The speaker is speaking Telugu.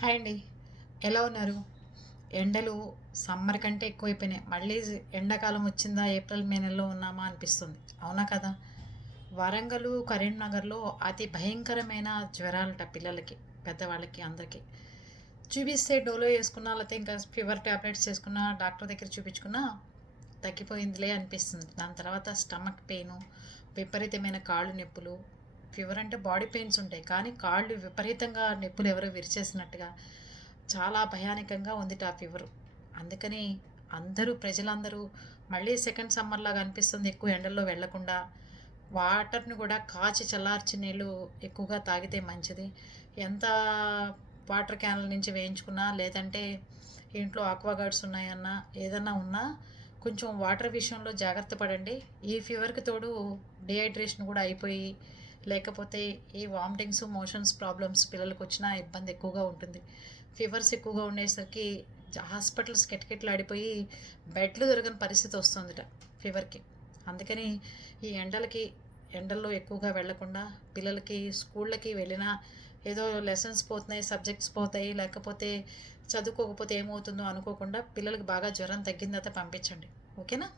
హాయ్ అండి. ఎలా ఉన్నారు? ఎండలు సమ్మర్ కంటే ఎక్కువైపోయినాయి. మళ్ళీ ఎండాకాలం వచ్చిందా ఏప్రిల్ మే నెలలో ఉన్నామా అనిపిస్తుంది. అవునా కదా? వరంగల్ కరీంనగర్లో అతి భయంకరమైన జ్వరాలట పిల్లలకి పెద్దవాళ్ళకి అందరికీ. చూపిస్తే డోలో వేసుకున్నా లేకపోతే ఇంకా ఫీవర్ ట్యాబ్లెట్స్ వేసుకున్నా డాక్టర్ దగ్గర చూపించుకున్నా తగ్గిపోయిందిలే అనిపిస్తుంది. దాని తర్వాత స్టమక్ పెయిన్ విపరీతమైన కాళ్ళు నొప్పులు ఫీవర్ అంటే బాడీ పెయిన్స్ ఉంటాయి. కానీ కాళ్ళు విపరీతంగా నొప్పులు ఎవరో విరిచేసినట్టుగా చాలా భయానకంగా ఉంది ఆ ఫీవర్. అందుకని అందరూ ప్రజలందరూ మళ్ళీ సెకండ్ సమ్మర్లాగా అనిపిస్తుంది ఎక్కువ ఎండల్లో వెళ్ళకుండా వాటర్ని కూడా కాచి చల్లార్చి నీళ్ళు ఎక్కువగా తాగితే మంచిది. ఎంత వాటర్ క్యాన్ల నుంచి వేయించుకున్నా లేదంటే ఇంట్లో ఆక్వాగార్డ్స్ ఉన్నాయన్నా ఏదన్నా ఉన్నా కొంచెం వాటర్ విషయంలో జాగ్రత్త పడండి. ఈ ఫీవర్కి తోడు డిహైడ్రేషన్ కూడా అయిపోయి లేకపోతే ఈ వామిటింగ్స్ మోషన్స్ ప్రాబ్లమ్స్ పిల్లలకు వచ్చినా ఇబ్బంది ఎక్కువగా ఉంటుంది. ఫీవర్స్ ఎక్కువగా ఉండేసరికి హాస్పిటల్స్ కిటకిటలాడిపోయి బెడ్లు దొరకని పరిస్థితి వస్తుందిట ఫీవర్కి. అందుకని ఈ ఎండలకి ఎండల్లో ఎక్కువగా వెళ్ళకుండా పిల్లలకి స్కూళ్ళకి వెళ్ళినా ఏదో లెసన్స్ పోతున్నాయి సబ్జెక్ట్స్ పోతాయి లేకపోతే చదువుకోకపోతే ఏమవుతుందో అనుకోకుండా పిల్లలకి బాగా జ్వరం తగ్గిన తర్వాత పంపించండి. ఓకేనా?